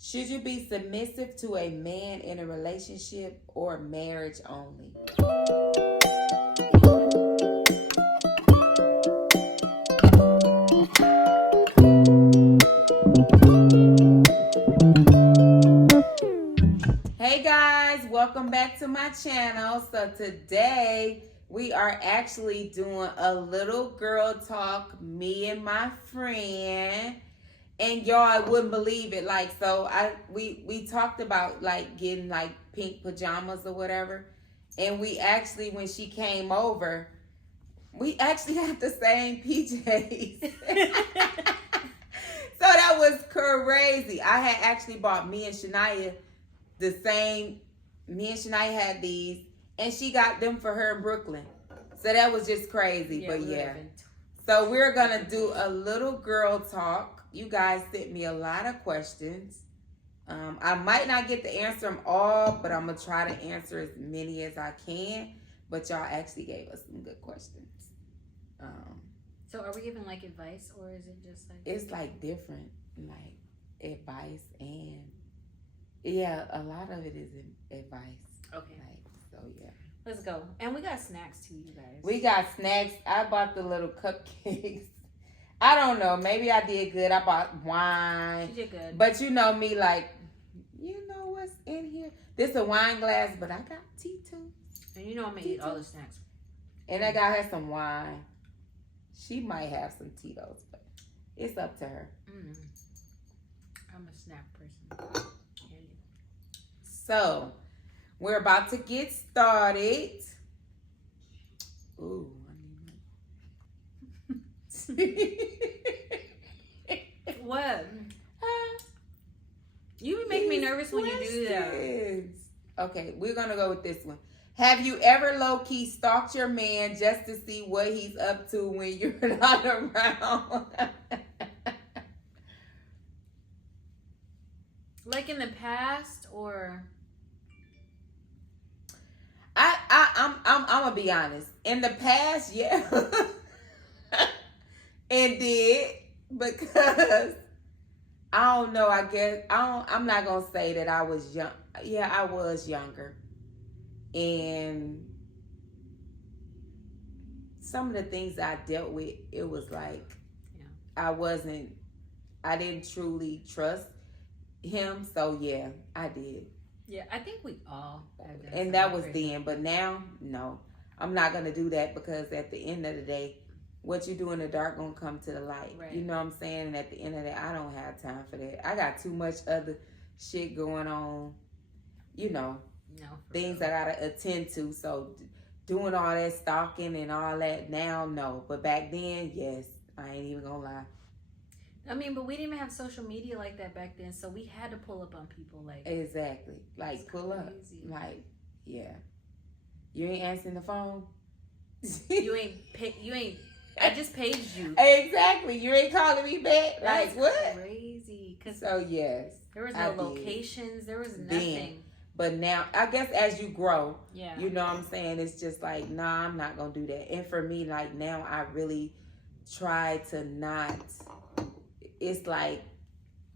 Should you be submissive to a man in a relationship or marriage only? Hey guys, welcome back to my channel. So today we are actually doing a little girl talk, me and my friend. And y'all wouldn't believe it. Like, so we talked about like getting like pink pajamas or whatever. And we actually, when she came over, we actually had the same PJs. So that was crazy. I had actually bought me and Shania the same. Me and Shania had these, and she got them for her in Brooklyn. So that was just crazy. But yeah. So we're going to do a little girl talk. You guys sent me a lot of questions. I might not get to answer them all, but I'm going to try to answer as many as I can. But y'all actually gave us some good questions. So are we giving like advice, or is it just like... It's like different, like advice, and yeah, a lot of it is advice. Okay. Like, so yeah. Let's go. And we got snacks too, you guys. We got snacks. I bought the little cupcakes. I don't know. Maybe I did good. I bought wine. You did good. But you know me, like, you know what's in here? This is a wine glass, but I got tea too. And you know I'm going to eat all the snacks. And I got her some wine. She might have some Tito's, but it's up to her. I'm a snack person. So, we're about to get started. Ooh, What? You make me nervous when you do that. Okay, we're going to go with this one. Have you ever low-key stalked your man just to see what he's up to when you're not around? Like in the past, or... I'm gonna be honest. In the past, yeah. And did, because I don't know, I guess I'm not gonna say that I was young. Yeah, I was younger. And some of the things I dealt with, it was like I didn't truly trust him. So yeah, I did. Yeah, I think we all have that. And that was then, but now, no. I'm not gonna do that, because at the end of the day, what you do in the dark gonna come to the light. Right. You know what I'm saying? And at the end of the day, I don't have time for that. I got too much other shit going on. You know, things I gotta attend to. So doing all that stalking and all that now, no. But back then, yes. I ain't even gonna lie. I mean, but we didn't even have social media like that back then, so we had to pull up on people. Like, exactly. Like, pull up. Like, yeah. You ain't answering the phone. You ain't. I just paged you. Exactly. You ain't calling me back. Like, what? Crazy. So yes, there was no locations. There was nothing. Then, but now, I guess as you grow, you know what I'm saying? It's just like, nah, I'm not gonna do that. And for me, like now, I really try to not. It's like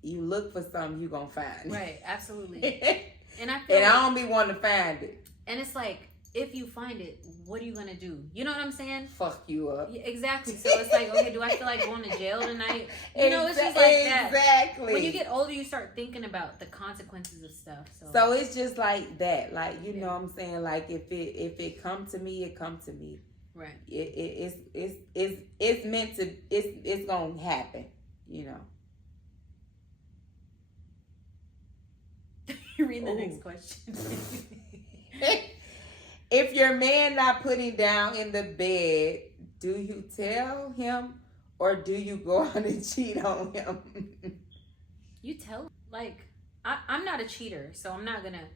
you look for something, you gonna find it. Right. Absolutely. And I don't be wanting to find it. And it's like, if you find it, what are you gonna do? You know what I'm saying? Fuck you up. Yeah, exactly. So it's like, okay, do I feel like going to jail tonight? You know, it's just like that. Exactly. When you get older, you start thinking about the consequences of stuff. So it's just like that. Like, you know what I'm saying? Like, if it come to me, it come to me. Right. It's meant to. It's gonna happen. You know. You read the next question. If your man not putting down in the bed, do you tell him, or do you go out and cheat on him? You tell. Like, I'm not a cheater, so I'm not gonna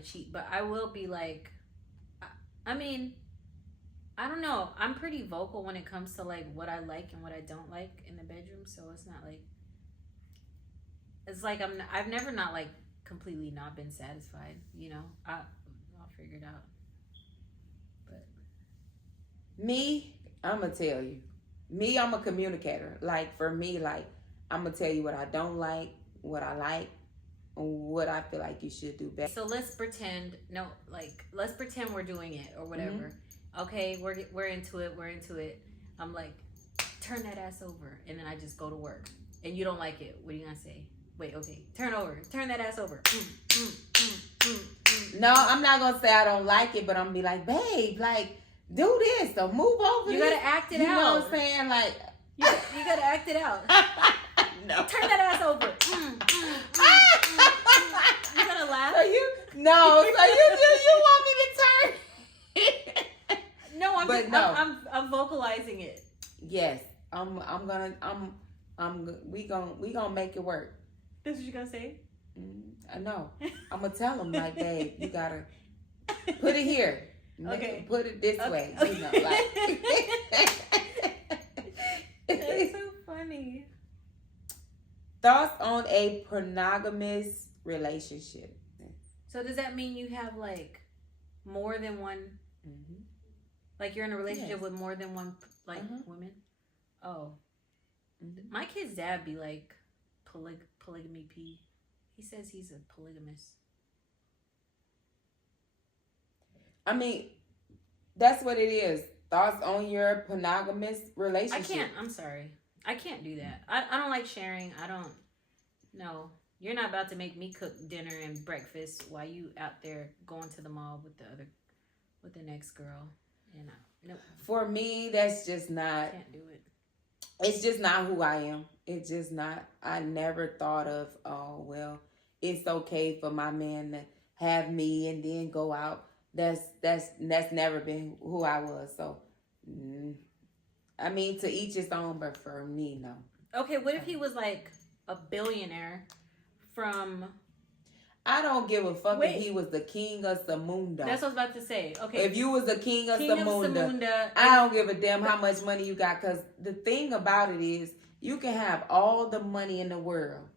cheat. But I will be like, I mean, I don't know. I'm pretty vocal when it comes to like what I like and what I don't like in the bedroom. So it's not like, it's like I've never not like completely not been satisfied. You know, I'll figure it out. But me, I'm gonna tell you. Me, I'm a communicator. Like for me, like I'm gonna tell you what I don't like, what I like, what I feel like you should do better. So let's pretend we're doing it or whatever. Okay, we're into it. I'm like, turn that ass over, and then I just go to work, and you don't like it. What are you gonna say? Wait, okay, turn that ass over. No, I'm not gonna say I don't like it, but I'm gonna be like, babe, like, do this or move over. You this. gotta act it out. You know what I'm saying? Like, you gotta act it out. No. Turn that ass over. You gonna laugh? So you want me to turn? No, I'm vocalizing it. Yes, we gonna make it work. That's what you gonna say? I know. I'm gonna tell him like, babe, you gotta put it here. Okay. Put it this way. You know, like. That's so funny. Thoughts on a monogamous relationship? So does that mean you have like more than one? Mm-hmm. Like you're in a relationship Yes. with more than one women? Oh. Mm-hmm. My kid's dad be like polygamy P. He says he's a polygamous. I mean, that's what it is. Thoughts on your monogamous relationship? I'm sorry. I can't do that. I don't like sharing. No. You're not about to make me cook dinner and breakfast while you out there going to the mall with the next girl. And nope. For me, that's just not. Can't do it. It's just not who I am. It's just not. I never thought of, oh, well, it's okay for my man to have me and then go out. That's never been who I was. So, I mean, to each his own, but for me, no. Okay, what if he was like a billionaire from... I don't give a fuck if he was the king of Samunda. That's what I was about to say. Okay. If you was the king of Samunda, I don't give a damn how much money you got. Because the thing about it is, you can have all the money in the world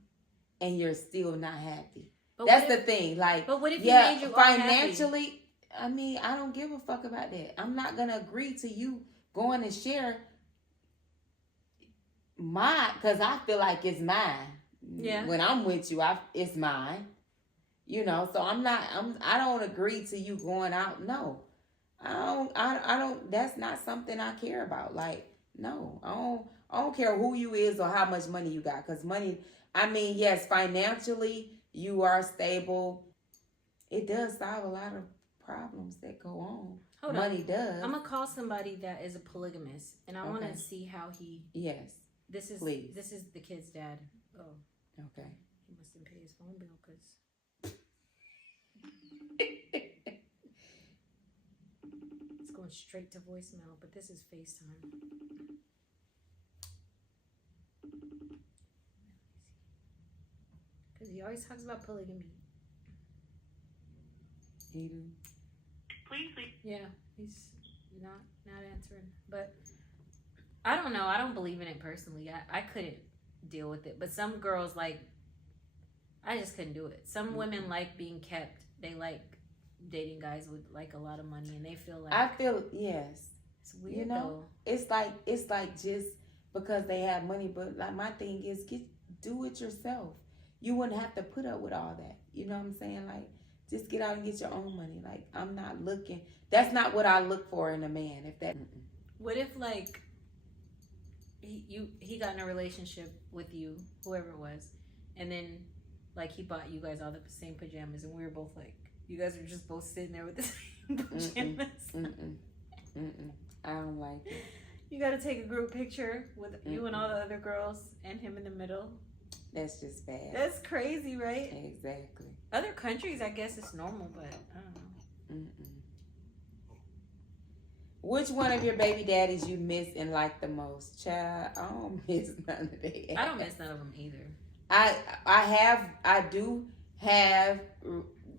and you're still not happy. That's the thing. Like, but what if he made you financially, unhappy? I mean, I don't give a fuck about that. I'm not going to agree to you going and share mine because I feel like it's mine. Yeah. When I'm with you, it's mine. You know, so I don't agree to you going out. No, I don't, that's not something I care about. Like, no, I don't care who you is or how much money you got. Cause money, I mean, yes, financially you are stable. It does solve a lot of problems that go on. Hold money on. does. I'm gonna call somebody that is a polygamist and I want to see how he. Yes. This is the kid's dad. Oh. Okay. He must have paid his phone bill because. It's going straight to voicemail, but this is FaceTime. Because he always talks about polygamy. He do. Please leave. Yeah, he's not answering. But I don't know. I don't believe in it personally. I couldn't deal with it. But some girls I just couldn't do it. Some women like being kept. They like dating guys with like a lot of money, and they feel like yes. It's weird, you know, though. it's like just because they have money, but like my thing is do it yourself. You wouldn't have to put up with all that. You know what I'm saying? Like, just get out and get your own money. Like, I'm not looking. That's not what I look for in a man. If that. What if like he got in a relationship with you, whoever it was, and then like he bought you guys all the same pajamas, and we were both like, you guys are just both sitting there with the same pajamas. I don't like it. You got to take a group picture with you and all the other girls and him in the middle. That's just bad. That's crazy, right? Exactly. Other countries, I guess it's normal, but I don't know. Which one of your baby daddies you miss and like the most? Child, I don't miss none of that. I don't miss none of them either. I do have,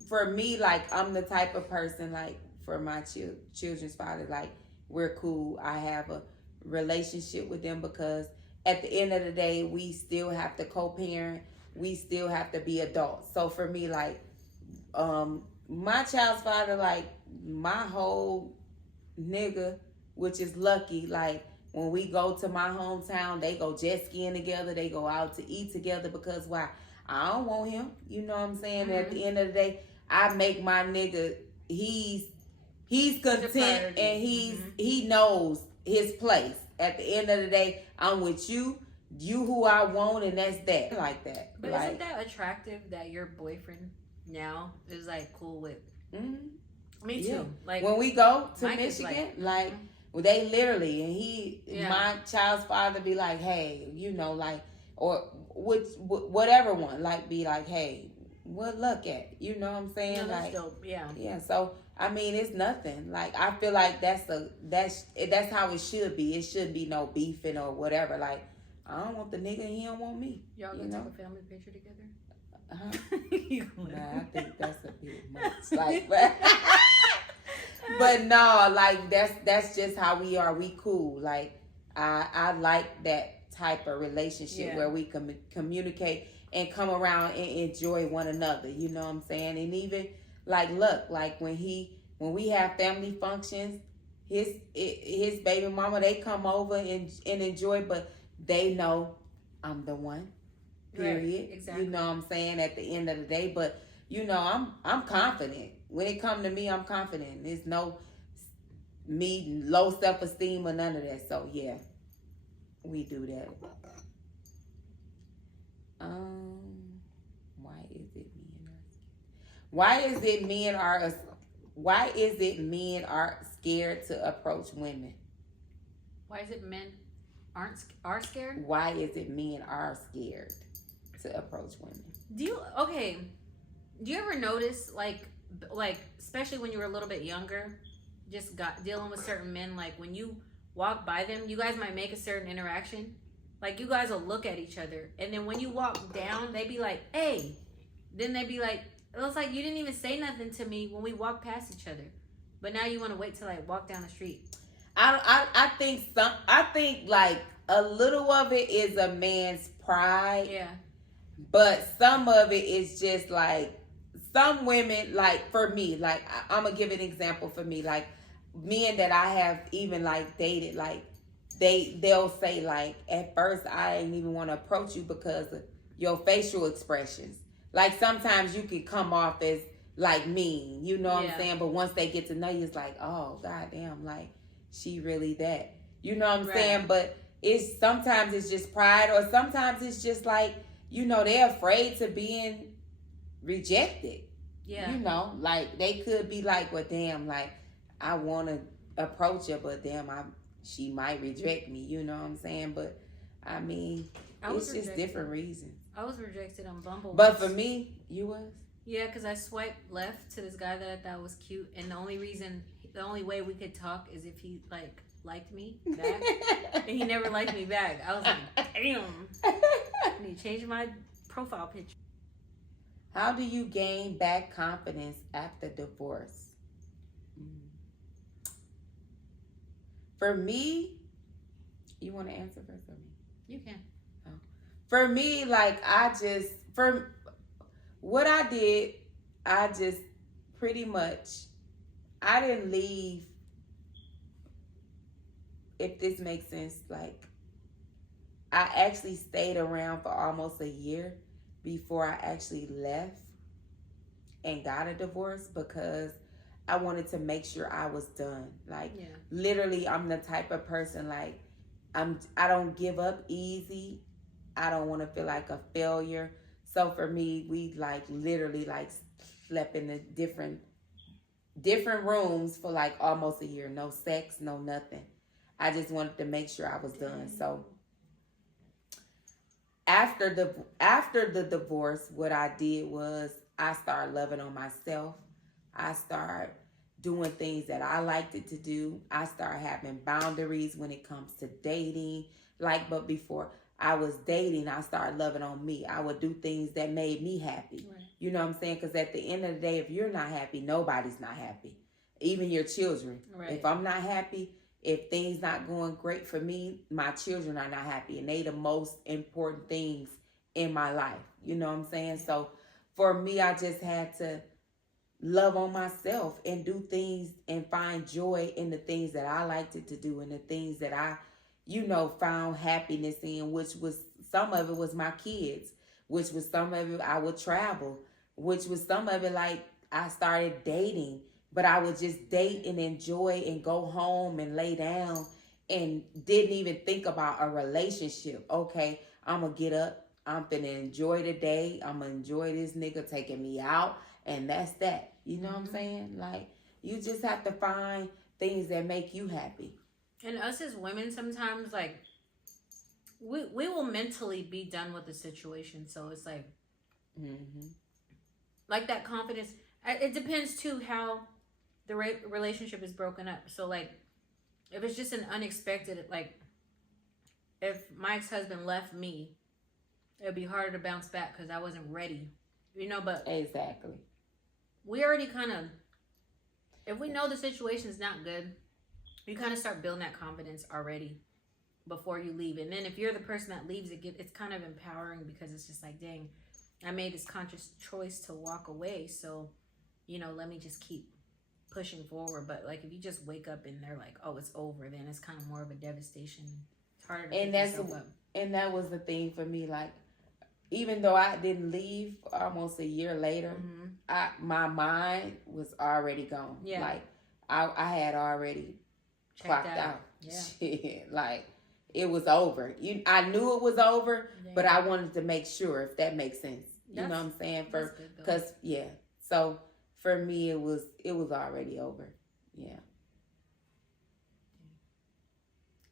for me, like, I'm the type of person, like, for my children's father, like, we're cool. I have a relationship with them because at the end of the day, we still have to co-parent. We still have to be adults. So for me, like, my child's father, like, my whole nigga, which is lucky, like, when we go to my hometown, they go jet skiing together. They go out to eat together because why? I don't want him. You know what I'm saying? At the end of the day, I make my nigga, he's content and he knows his place. At the end of the day, I'm with you who I want, and that's that. Like that. But like, isn't that attractive that your boyfriend now is like cool with? Me too. Yeah. Like when we go to Mike Michigan, like well, they literally, and my child's father be like, hey, you know, like, or whatever one, like, be like, hey, what luck at? You know what I'm saying? No, that's like, dope. Yeah. Yeah. So I mean, it's nothing. Like, I feel like that's how it should be. It shouldn't be no beefing or whatever. Like, I don't want the nigga, he don't want me. Y'all gonna take a family picture together? Nah, I think that's a bit much. Like, but no, like that's just how we are. We cool. Like, I like that type of relationship where we can communicate and come around and enjoy one another. You know what I'm saying? And even like, look, like when we have family functions, his baby mama, they come over and enjoy, but they know I'm the one. Period. Right, exactly. You know what I'm saying? At the end of the day, but you know, I'm confident. When it come to me, I'm confident. There's no me low self-esteem or none of that. So yeah, we do that. Why is it men are scared to approach women? Why is it men are scared? Why is it men are scared to approach women? Do you ever notice like especially when you were a little bit younger, just dealing with certain men, like when you walk by them, you guys might make a certain interaction, like you guys will look at each other, and then when you walk down, they be like, hey, then they be like, it looks like you didn't even say nothing to me when we walked past each other, but now you want to wait till I walk down the street. I think like a little of it is a man's pride. Yeah. But some of it is just like some women, like for me, like I'm gonna give an example for me, like men that I have even like dated, like they'll say like, at first I didn't even want to approach you because of your facial expressions. Like sometimes you can come off as like mean, you know what I'm saying? But once they get to know you, it's like, oh goddamn, like she really that, you know what I'm saying? But sometimes it's just pride, or sometimes it's just like, you know, they're afraid to being rejected. Yeah. You know, like they could be like, well, damn, like I want to approach her, but damn, she might reject me. You know what I'm saying? But I mean, it's just different reasons. I was rejected on Bumble. But for me, you was? Yeah, because I swiped left to this guy that I thought was cute, and the only way we could talk is if he liked me back, and he never liked me back. I was like, damn. I need to change my profile picture. How do you gain back confidence after divorce? For me, you want to answer first or me? You can. Oh. For me, like for what I did, I just pretty much, I didn't leave, if this makes sense, like I actually stayed around for almost a year before I actually left and got a divorce, because I wanted to make sure I was done. Like literally, I'm the type of person, like I don't give up easy. I don't want to feel like a failure. So for me, we like literally like slept in the different rooms for like almost a year. No sex, no nothing. I just wanted to make sure I was done. So after the divorce, what I did was I started loving on myself. I started doing things that I liked it to do. I started having boundaries when it comes to dating. But before I was dating, I started loving on me. I would do things that made me happy. Right. You know what I'm saying? Because at the end of the day, if you're not happy, nobody's not happy. Even your children. Right. If I'm not happy, if things not going great for me, my children are not happy. And they the most important things in my life. You know what I'm saying? So for me, I just had to love on myself and do things and find joy in the things that I liked it to do and the things that I, found happiness in, which was, some of it was my kids. which was some of it I would travel, which was some of it like I started dating, but I would just date and enjoy and go home and lay down and didn't even think about a relationship. Okay, I'm gonna get up, I'm finna enjoy the day, I'm gonna enjoy this nigga taking me out, and that's that. You know what I'm saying? Like, you just have to find things that make you happy. And us as women, sometimes, like, we will mentally be done with the situation. So it's like, like that confidence. It depends too how the relationship is broken up. So like, if it's just an unexpected, like, if my ex-husband left me, it'd be harder to bounce back because I wasn't ready, you know. But exactly, we already kind of, if we know the situation's not good, you kind of start building that confidence already before you leave. And then if you're the person that leaves, it's kind of empowering because it's just like, dang, I made this conscious choice to walk away. So, you know, let me just keep pushing forward. But like, if you just wake up and they're like, oh, it's over, then it's kind of more of a devastation. It's harder to pick yourself up. And that was the thing for me. Like, even though I didn't leave almost a year later, my mind was already gone. Yeah. Like, I had already clocked out. Yeah. Shit, like, it was over. I knew it was over, but I wanted to make sure, if that makes sense. You know what I'm saying? Because so for me, it was already over. Yeah.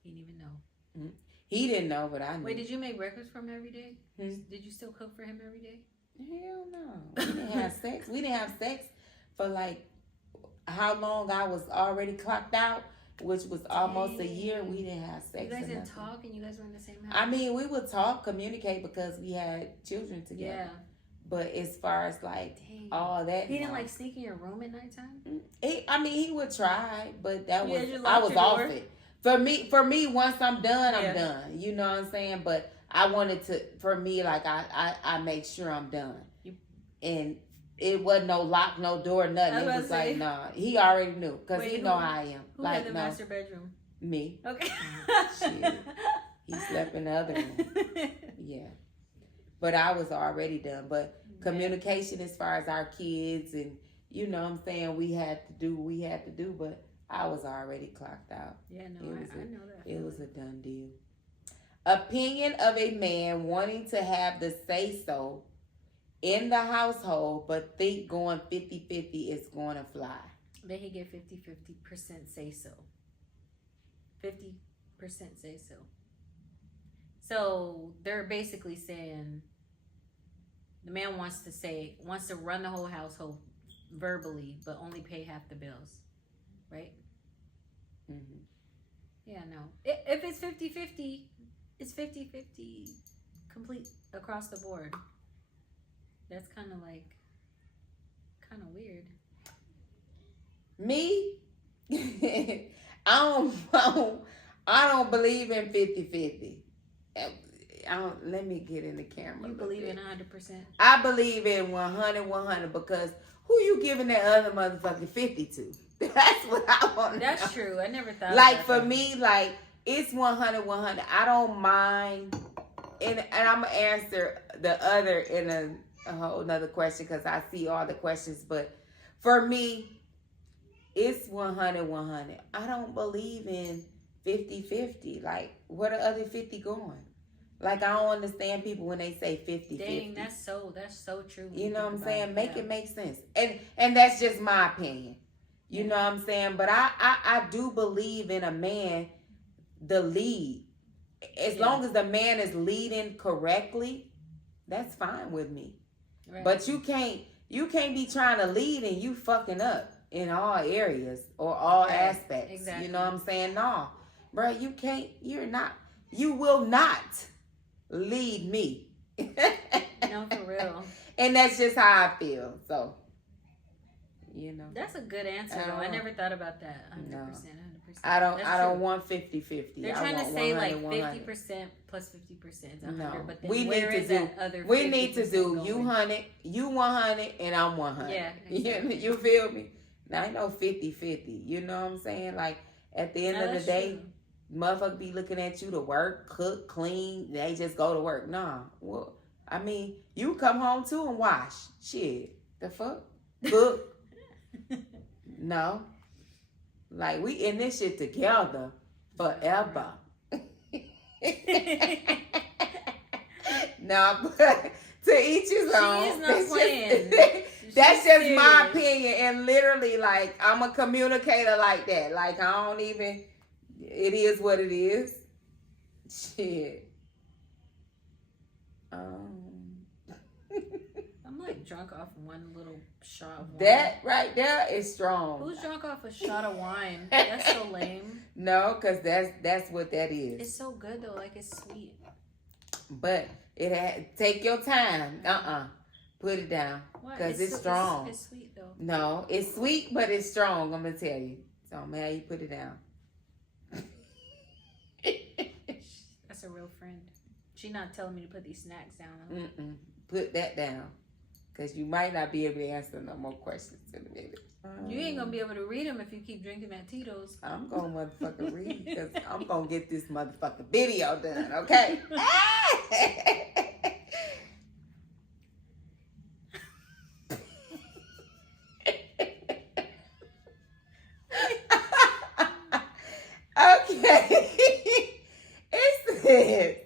He didn't even know. Mm-hmm. He didn't know, but I knew. Wait, did you make breakfast for him every day? Did you still cook for him every day? Hell no. We didn't have sex. We didn't have sex for like how long I was already clocked out, which was almost a year. We didn't have sex. You guys didn't talk, and you guys were in the same house? I mean, we would talk, communicate, because we had children together. Yeah. But as far as like all that, he didn't like sneak in your room at nighttime. He would try, but that was I was off it. For me, once I'm done, I'm done. You know what I'm saying? But I wanted to. For me, like I make sure I'm done, and it wasn't no lock, no door, nothing. It was like, nah. He already knew because he know how I am. Who like, had the master bedroom? Me. Okay. Shit. He slept in the other room. Yeah. But I was already done. But communication as far as our kids and, you know what I'm saying, we had to do, but I was already clocked out. Yeah, no, I know that. It was a done deal. Opinion of a man wanting to have the say-so in the household, but think going 50-50 is going to fly. Then he get 50% say-so. 50% say-so. So they're basically saying the man wants to run the whole household verbally, but only pay half the bills, right? Mm-hmm. Yeah, no. If it's 50-50, it's 50-50 complete across the board. That's kind of weird. Me? I don't believe in 50-50. Let me get in the camera. You believe in 100%? I believe in 100 because who you giving that other motherfucking 50 to? That's what I want to know. That's true. I never thought like for me, like it's 100. I don't mind. And I'm going to answer the other in a whole nother question because I see all the questions. But for me, it's 100. I don't believe in 50-50. Like, where the other 50 going? Like, I don't understand people when they say 50-50. Dang, that's so true. You know what I'm saying? Make it make sense. And that's just my opinion. You know what I'm saying? But I do believe in a man, the lead. As long as the man is leading correctly, that's fine with me. Right. But you can't be trying to lead and you fucking up in all areas or all aspects. Exactly. You know what I'm saying? No. Bro, you will not lead me. No, for real. And that's just how I feel. So, you know. That's a good answer, though. I never thought about that. 100%. No. I don't want 50-50. They're trying to say like 50% plus 50% is 100. No. But then we need to do you 100, you 100, and I'm 100. Yeah. Exactly. You feel me? Now I know 50-50. You know what I'm saying? Like at the end of the day, motherfucker be looking at you to work, cook, clean. They just go to work. Nah. Well, I mean, you come home too and wash. Shit. The fuck? Cook. No. Like, we in this shit together forever. No, but to each his own. She is not playing. That's just my opinion. And literally, like, I'm a communicator like that. Like, I don't even, it is what it is. Shit. I'm like drunk off one little shot of wine. That right there is strong. Who's drunk off a shot of wine? That's so lame. No, because that's what that is. It's so good though, like it's sweet. But take your time. Put it down. Because it's strong. It's sweet though. No, it's sweet, but it's strong, I'm going to tell you. So I'm how you put it down. That's a real friend. She not telling me to put these snacks down. Put that down. Because you might not be able to answer no more questions in a minute. You ain't going to be able to read them if you keep drinking that Tito's. I'm going to motherfucking read because I'm going to get this motherfucking video done, okay? Okay. It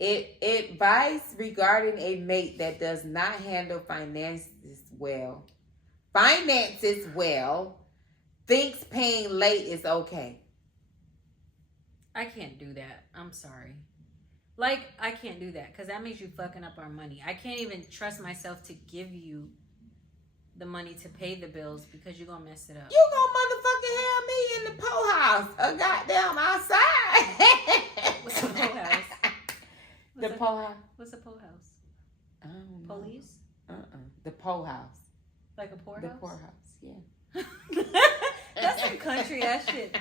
says, advice regarding a mate that does not handle finances well, thinks paying late is okay. I can't do that. I'm sorry. Like, I can't do that because that means you fucking up our money. I can't even trust myself to give you the money to pay the bills because you're going to mess it up. You gonna motherfucking have me in the po house or goddamn outside. What's the po house? The po house. What's a po house? I don't know. Police? The po house. Like a poorhouse? The poorhouse, yeah. That's some country ass shit.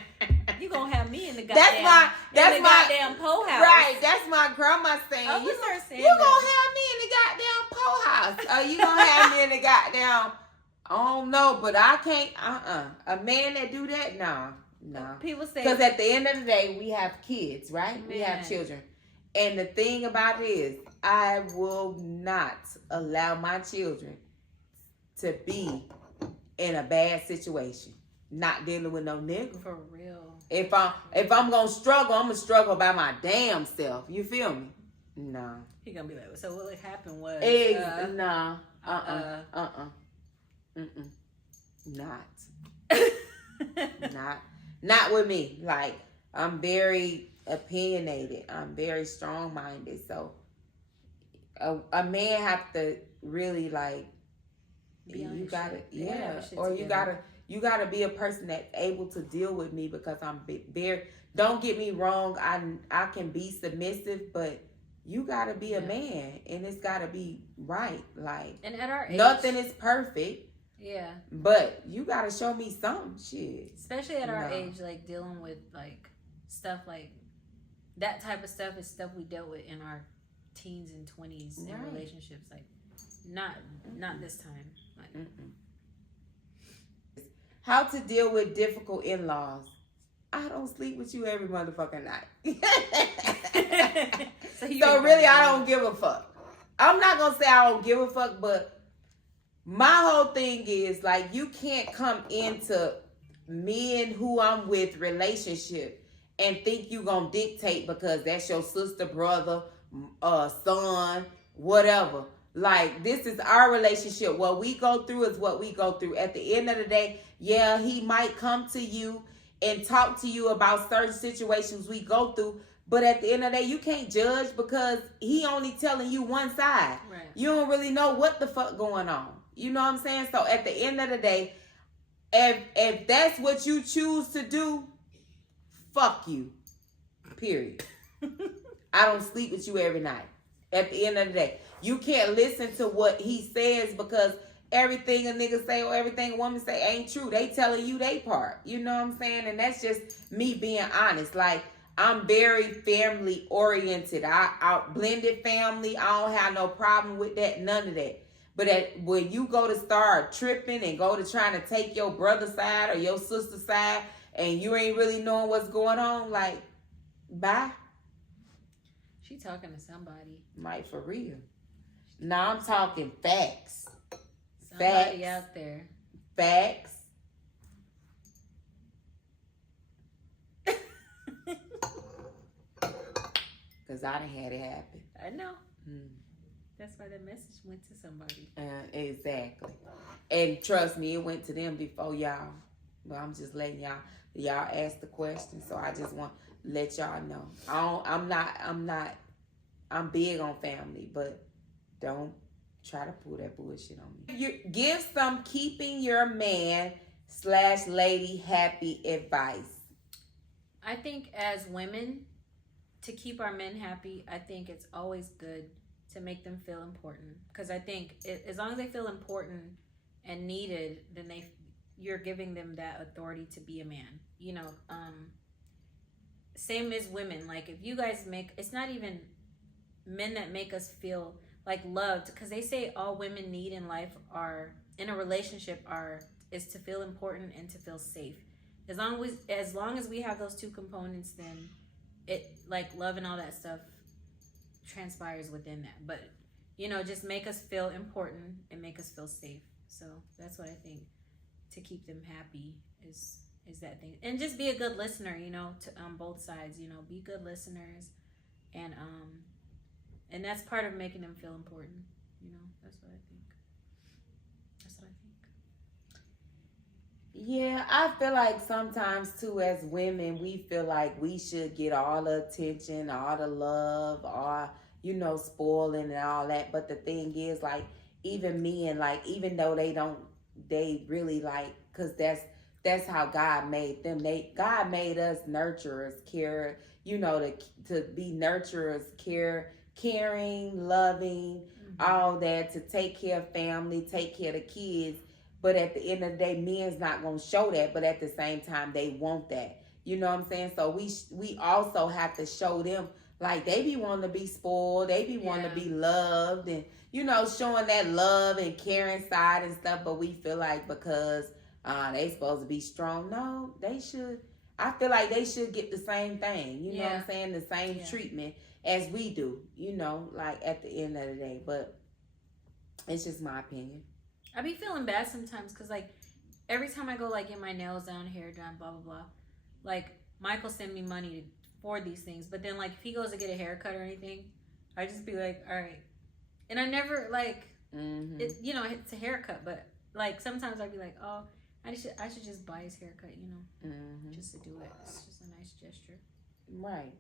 You gonna have me in the goddamn goddamn po house. Right, that's my grandma saying. I was her saying you gonna have me in the goddamn po house. Or you gonna have me in the goddamn, I don't know, but I can't, A man that do that, no. People say. Because at the end of the day, we have kids, right? Man. We have children. And the thing about it is, I will not allow my children to be in a bad situation. Not dealing with no nigga. For real. If I'm gonna struggle, I'm gonna struggle by my damn self. You feel me? No. He gonna be like, so what happened was Not with me. Like, I'm very opinionated. I'm very strong minded. So a man have to really like you gotta you gotta be a person that's able to deal with me because I'm very, don't get me wrong, I can be submissive, but you gotta be a man and it's gotta be right. Like, and at our age, nothing is perfect. Yeah. But you gotta show me some shit. Especially at our age, like dealing with like stuff like that type of stuff is stuff we dealt with in our teens and 20s in relationships. Like not this time. Like, how to deal with difficult in-laws. I don't sleep with you every motherfucking night. So really, I don't give a fuck. I'm not going to say I don't give a fuck, but my whole thing is, like, you can't come into me and who I'm with relationship and think you going to dictate because that's your sister, brother, son, whatever. Like, this is our relationship. What we go through is what we go through. At the end of the day, yeah, he might come to you and talk to you about certain situations we go through. But at the end of the day, you can't judge because he only telling you one side. Right. You don't really know what the fuck going on. You know what I'm saying? So at the end of the day, if that's what you choose to do, fuck you. Period. I don't sleep with you every night. At the end of the day, you can't listen to what he says because everything a nigga say or everything a woman say ain't true. They telling you they part. You know what I'm saying? And that's just me being honest. Like, I'm very family oriented. I blended family. I don't have no problem with that. None of that. But when you go to start tripping and go to trying to take your brother's side or your sister's side and you ain't really knowing what's going on, like, bye. She talking to somebody. Like, for real. Now I'm talking facts. Somebody out there. Facts. Because I done had it happen. I know. That's why the message went to somebody. Exactly. And trust me, it went to them before y'all. But I'm just letting y'all ask the question. So I just want to let y'all know. I'm big on family, but don't try to pull that bullshit on me. You give some keeping your man / lady happy advice. I think as women, to keep our men happy, I think it's always good to make them feel important. Because I think as long as they feel important and needed, then you're giving them that authority to be a man. You know, same as women. Like, if you guys it's not even men that make us feel like loved, because they say all women need in life in a relationship is to feel important and to feel safe. As long as we have those two components, then it, like, love and all that stuff transpires within that. But, you know, just make us feel important and make us feel safe. So that's what I think, to keep them happy is that thing. And just be a good listener, you know, to both sides, you know, be good listeners, and that's part of making them feel important. You know, that's what I think. Yeah, I feel like sometimes too, as women, we feel like we should get all the attention, all the love, all, you know, spoiling and all that. But the thing is, like, even men, like, even though they really, like, because that's how God made them. God made us nurturers, care, you know, to be nurturers, caring, loving, all that, to take care of family, take care of the kids. But at the end of the day, men's not going to show that. But at the same time, they want that. You know what I'm saying? So we also have to show them, like, they be wanting to be spoiled. They be wanting to be loved. And, you know, showing that love and caring side and stuff. But we feel like because they supposed to be strong. No, they should. I feel like they should get the same thing. You know what I'm saying? The same treatment as we do. You know, like, at the end of the day. But it's just my opinion. I be feeling bad sometimes because, like, every time I go, like, get my nails done, hair done, blah, blah, blah, like, Michael send me money for these things. But then, like, if he goes to get a haircut or anything, I just be like, all right. And I never, like, you know, it's a haircut. But, like, sometimes I'd be like, oh, I should just buy his haircut, you know, just to do it. It's just a nice gesture. Right.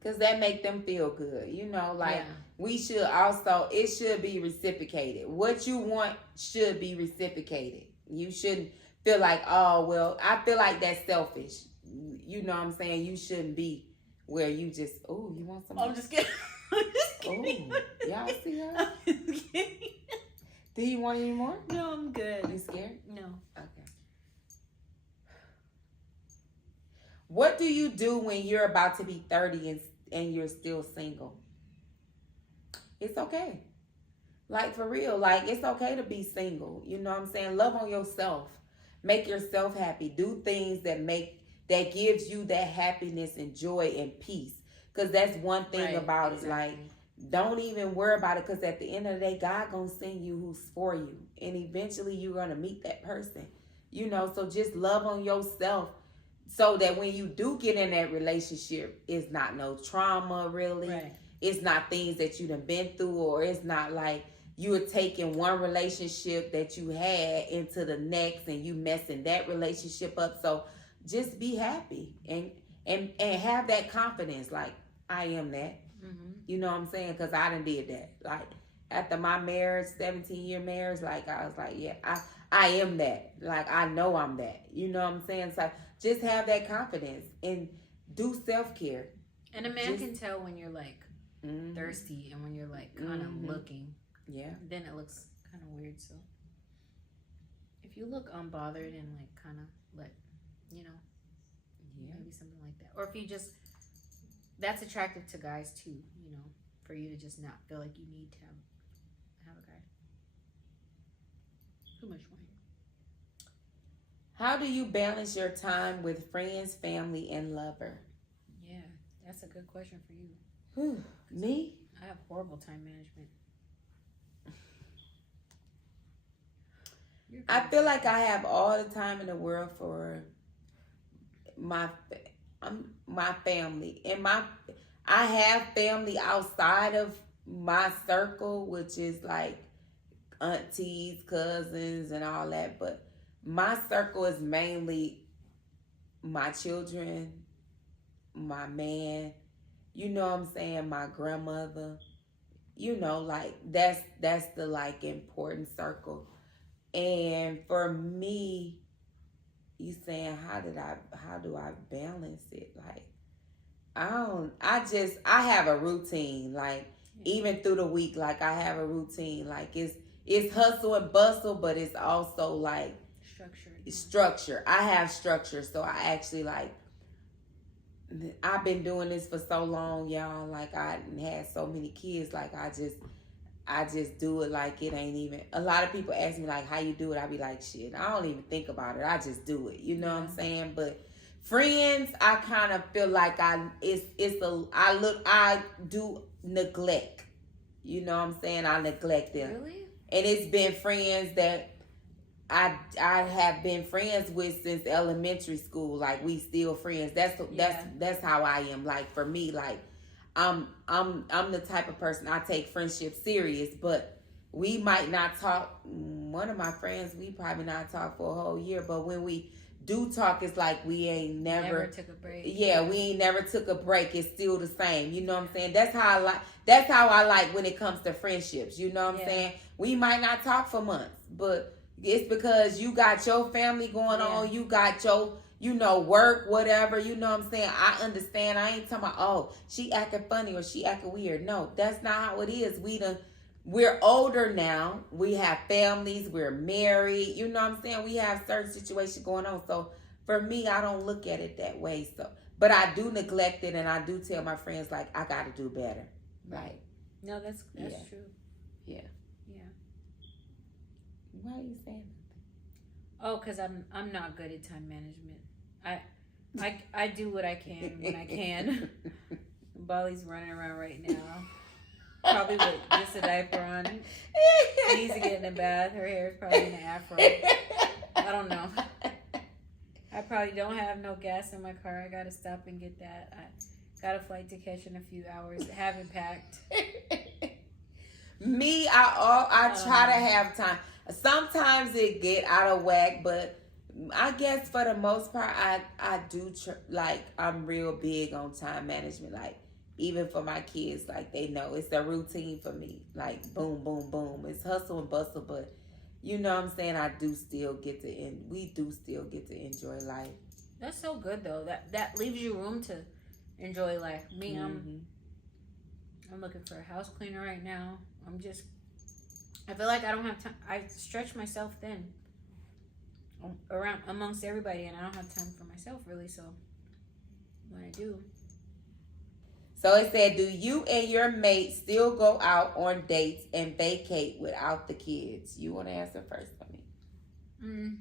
Because that make them feel good. You know, like, we should also, it should be reciprocated. What you want should be reciprocated. You shouldn't feel like, oh, well, I feel like that's selfish. You know what I'm saying? You shouldn't be where you just, oh, you want something? I'm just kidding. Oh, y'all see her? I'm just kidding. Do you want any more? No, I'm good. You scared? No. Okay. What do you do when you're about to be 30 and you're still single? It's okay. Like, for real, like, it's okay to be single. You know what I'm saying? Love on yourself. Make yourself happy. Do things that gives you that happiness and joy and peace. Because that's one thing about it. Like, don't even worry about it, because at the end of the day, God gonna send you who's for you. And eventually you're gonna meet that person. You know, so just love on yourself, so that when you do get in that relationship, it's not no trauma, really. Right. It's not things that you done been through, or it's not like you are taking one relationship that you had into the next and you messing that relationship up. So just be happy and have that confidence. Like, I am that. You know what I'm saying? Because I done did that. Like, after my marriage, 17-year marriage, like, I was like, yeah, I am that. Like, I know I'm that. You know what I'm saying? So just have that confidence and do self-care. And a man can tell when you're, like, thirsty and when you're, like, kind of looking. Yeah. Then it looks kind of weird. So if you look unbothered and, like, kind of let, you know, maybe something like that. Or if you just, that's attractive to guys too, you know, for you to just not feel like you need to have a guy. Too much wine. How do you balance your time with friends, family, and lover? Yeah, that's a good question for you. Me? I have horrible time management. I feel like I have all the time in the world for my family, and I have family outside of my circle, which is like aunties, cousins, and all that. But my circle is mainly my children, my man. You know what I'm saying? My grandmother. You know, like that's the like important circle. And for me, you saying how do I balance it? Like I have a routine. Like even through the week, like I have a routine. Like it's hustle and bustle, but it's also like structure. I have structure, so I actually like. I've been doing this for so long, y'all. Like I had so many kids. Like I just do it like it ain't even. A lot of people ask me like how you do it. I be like, shit, I don't even think about it. I just do it. You know what I'm saying? But friends, I kind of feel like I do neglect. You know what I'm saying? I neglect them. Really? And it's been friends that I have been friends with since elementary school. Like we still friends. That's how I am. Like for me, like I'm the type of person, I take friendship serious, but we might not talk. One of my friends, we probably not talk for a whole year, but when we do talk, it's like we ain't never took a break. Yeah, we ain't never took a break. It's still the same. You know what I'm saying? That's how I like when it comes to friendships. You know what I'm saying? We might not talk for months, but it's because you got your family going on. You got your, work, whatever. You know what I'm saying? I understand. I ain't talking about, oh, she acting funny or she acting weird. No, that's not how it is. We're older now. We have families. We're married. You know what I'm saying? We have certain situations going on. So for me, I don't look at it that way. So, but I do neglect it, and I do tell my friends like I got to do better. Like, no, that's true. Yeah. Why are you saying that? Oh, because I'm not good at time management. I do what I can when I can. Bolly's running around right now. Probably with just a diaper on. Needs to get in the bath. Her hair is probably in an afro. I don't know. I probably don't have no gas in my car. I gotta stop and get that. I got a flight to catch in a few hours. Haven't packed. Me, I try to have time. Sometimes it get out of whack, but I guess for the most part, I do I'm real big on time management. Like even for my kids, like they know it's a routine for me. Like boom, boom, boom. It's hustle and bustle, but you know what I'm saying? We do still get to enjoy life. That's so good though. That leaves you room to enjoy life. Me, I'm looking for a house cleaner right now. I feel like I don't have time. I stretch myself thin around amongst everybody, and I don't have time for myself really. So when I do. So it said, do you and your mate still go out on dates and vacate without the kids? You want to answer first for me?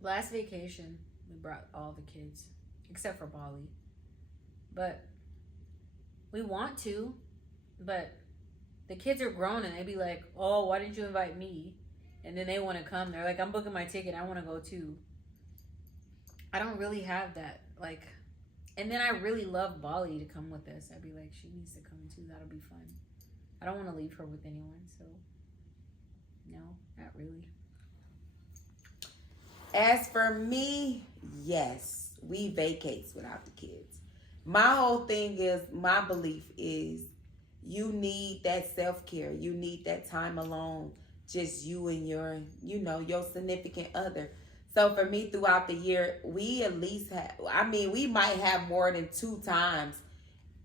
Last vacation, we brought all the kids, except for Bali. But we want to, but the kids are grown and they be like, oh, why didn't you invite me? And then they want to come. They're like, I'm booking my ticket. I want to go too. I don't really have that. Like, and then I really love Bali to come with us. I'd be like, she needs to come too. That'll be fun. I don't want to leave her with anyone. So, no, not really. As for me, yes, we vacates without the kids. My whole thing is, my belief is, you need that self-care. You need that time alone. Just you and your significant other. So for me, throughout the year, we at least we might have more than 2 times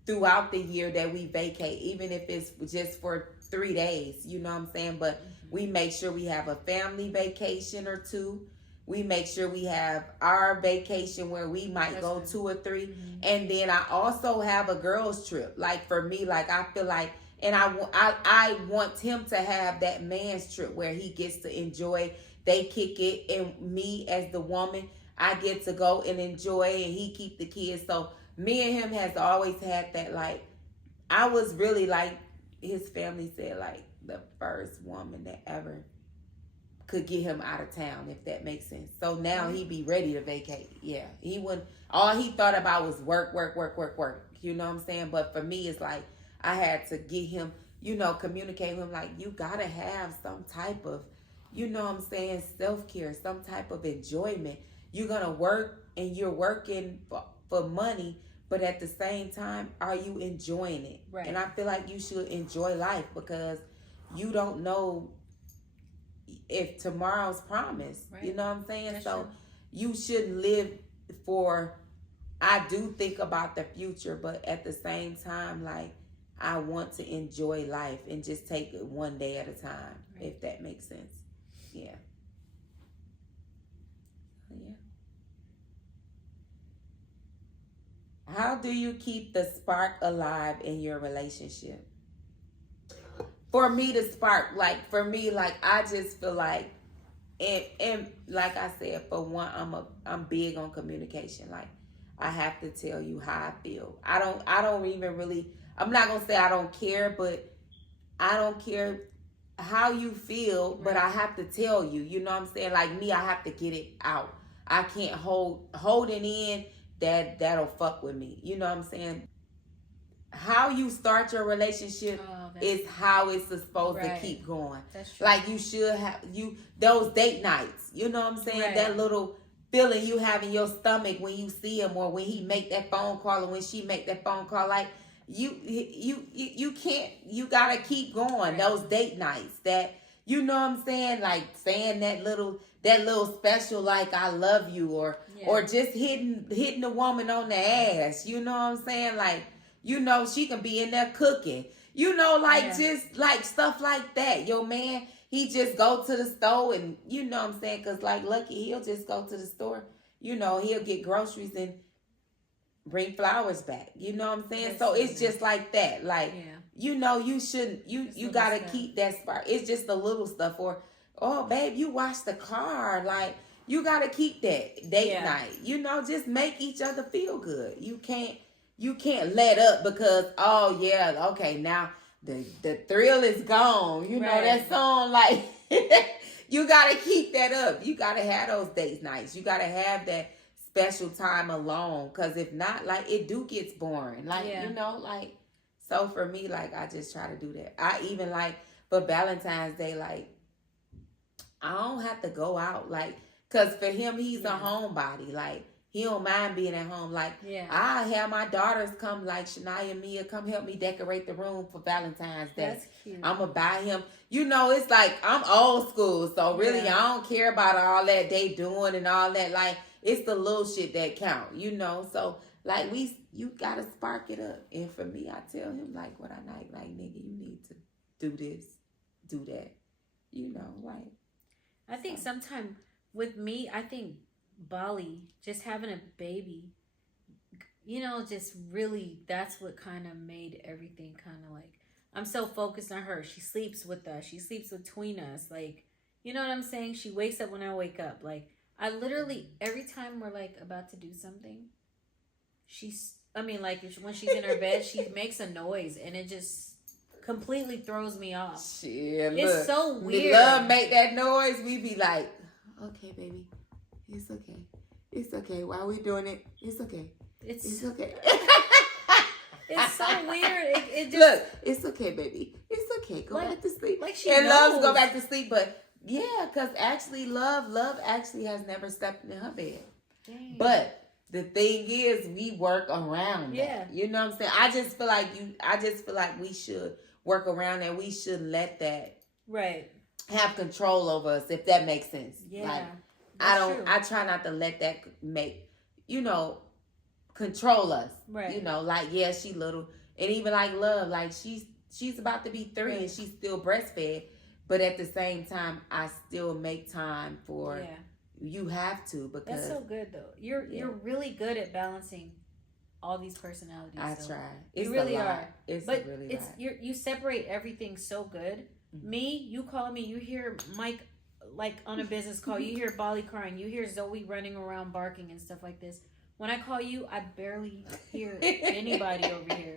throughout the year that we vacate, even if it's just for 3 days, you know what I'm saying? But we make sure we have a family vacation or 2. We make sure we have our vacation where we might go 2 or 3. And then I also have a girls trip. Like for me, like I feel like, and I want him to have that man's trip where he gets to enjoy, they kick it, and me as the woman, I get to go and enjoy, and he keep the kids. So me and him has always had that like I was really like, his family said, like, the first woman that ever could get him out of town, if that makes sense. So now he be ready to vacate. Yeah, he wouldn't. All he thought about was work. You know what I'm saying? But for me, it's like I had to get him, you know, communicate with him. Like, you gotta have some type of, you know what I'm saying, self-care, some type of enjoyment. You're gonna work and you're working for money, but at the same time, are you enjoying it? Right. And I feel like you should enjoy life, because you don't know if tomorrow's promised. Right. You know what I'm saying? That's so true. You shouldn't live for, I do think about the future, but at the same time, like, I want to enjoy life and just take it one day at a time, right. If that makes sense. Yeah. Yeah. How do you keep the spark alive in your relationship? For me, the spark, like, for me, like, I just feel like, and like I said, for one, I'm big on communication. Like, I have to tell you how I feel. I don't even really, I'm not gonna say I don't care, but I don't care how you feel, but I have to tell you. You know what I'm saying? Like me, I have to get it out. I can't hold it in. That'll fuck with me. You know what I'm saying? How you start your relationship is how it's supposed to keep going. That's true. Like, you should have those date nights. You know what I'm saying? Right. That little feeling you have in your stomach when you see him, or when he make that phone call, or when she make that phone call. Like, you can't. You gotta keep going. Right. Those date nights. That, you know what I'm saying? Like, saying that little special, like, I love you, or just hitting the woman on the ass. You know what I'm saying? Like, you know, she can be in there cooking. You know, like, just like stuff like that. Your man, he just go to the store, and you know what I'm saying? Because, like, Lucky, he'll just go to the store. You know, he'll get groceries and bring flowers back. You know what I'm saying? So it's just like that. Like, you know, you shouldn't, you got to keep that spark. It's just the little stuff. Or, oh, babe, you washed the car. Like, you got to keep that date night. You know, just make each other feel good. You can't let up because, oh, yeah, okay, now the thrill is gone. You know, that song, like, you got to keep that up. You got to have those date nights. You got to have that special time alone, because if not, like, it gets boring. Like, you know, like, so for me, like, I just try to do that. I even, like, for Valentine's Day, like, I don't have to go out, like, because for him, he's a homebody. Like, he don't mind being at home. Like, I have my daughters come, like Shania and Mia, come help me decorate the room for Valentine's Day. That's cute. I'm going to buy him. You know, it's like, I'm old school. So really, I don't care about all that they doing and all that. Like, it's the little shit that count, you know. So, like, you got to spark it up. And for me, I tell him, like, what I like, nigga, you need to do this, do that. You know, like. I think sometime with me, I think Bali, just having a baby, you know, just really, that's what kind of made everything kind of like, I'm so focused on her. She sleeps with us. She sleeps between us. Like, you know what I'm saying? She wakes up when I wake up. Like, I literally, every time we're like about to do something, when she's in her bed, she makes a noise, and it just completely throws me off. Shit, it's look, so weird. We love make that noise. We be like, okay, baby, it's okay. It's okay. Why are we doing it? It's okay. It's okay. It's so weird. It just, look, it's okay, baby. It's okay. Go back to sleep. Like, she and knows. Loves go back to sleep, but yeah, because actually, Love actually has never stepped in her bed. Dang. But the thing is, we work around that. You know what I'm saying? I just feel like we should work around that. We should let that have control over us, if that makes sense. Yeah. Like, I try not to let that control us. Right. You know, like, she little, and even like Love, like she's about to be 3 and she's still breastfed, but at the same time, I still make time for. You have to, because that's so good though. You're really good at balancing all these personalities. I try. You really are. It's but really it's you separate everything so good. Mm-hmm. Me, you call me, you hear Mike like on a business call, you hear Bali crying, you hear Zoe running around barking and stuff like this. When I call you, I barely hear anybody over here.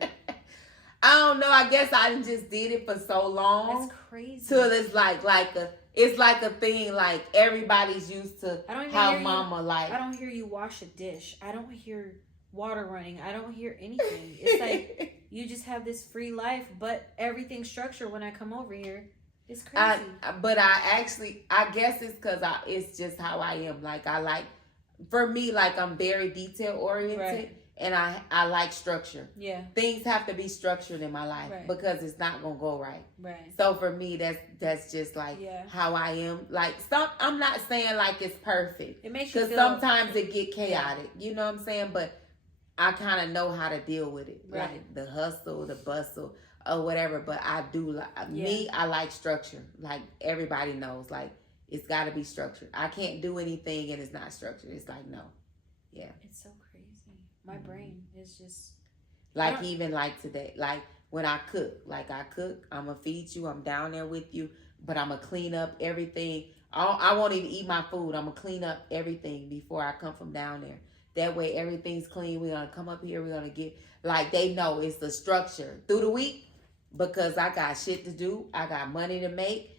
I don't know. I guess I just did it for so long. That's crazy. Till it's like a thing like everybody's used to how mama like. I don't hear you wash a dish. I don't hear water running. I don't hear anything. It's like you just have this free life, but everything's structured when I come over here. It's crazy. I guess it's because it's just how I am. Like for me, like I'm very detail oriented. Right. And I like structure. Yeah. Things have to be structured in my life because it's not gonna go right. Right. So for me, that's just like how I am. Like I'm not saying like it's perfect. It makes you feel, because sometimes it get chaotic. Yeah. You know what I'm saying? But I kind of know how to deal with it. Right. Like the hustle, the bustle, or whatever. But I do me. I like structure. Like everybody knows. Like it's got to be structured. I can't do anything and it's not structured. It's like no. Yeah. It's so crazy. My brain is just like even like today, like when I cook, I'm gonna feed you, I'm down there with you, but I'm gonna clean up everything. I won't even eat my food. I'm gonna clean up everything before I come from down there. That way everything's clean. We're gonna come up here, we're gonna get, like they know it's the structure through the week because I got shit to do. I got money to make.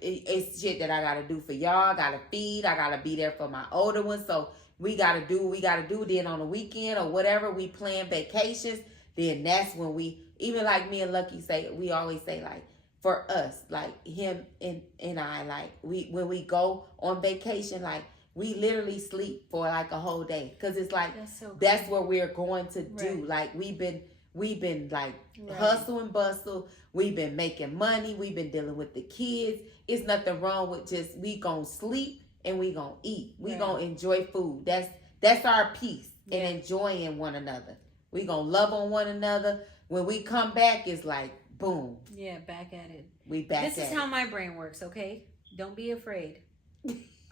It's shit that I gotta do for y'all. I gotta feed. I gotta be there for my older ones. So we gotta do what we gotta do. Then on the weekend or whatever, we plan vacations. Then that's when even like me and Lucky say, we always say like, for us, like him and I, like when we go on vacation, like we literally sleep for like a whole day. Cause it's like, that's what we're going to do. Like we've been like hustle and bustle. We've been making money. We've been dealing with the kids. It's nothing wrong with just, we gonna sleep and we gonna eat. We gonna enjoy food. That's our peace and enjoying one another. We gonna love on one another. When we come back, it's like, boom. Yeah, back at it. We back at it. This is how my brain works, okay? Don't be afraid.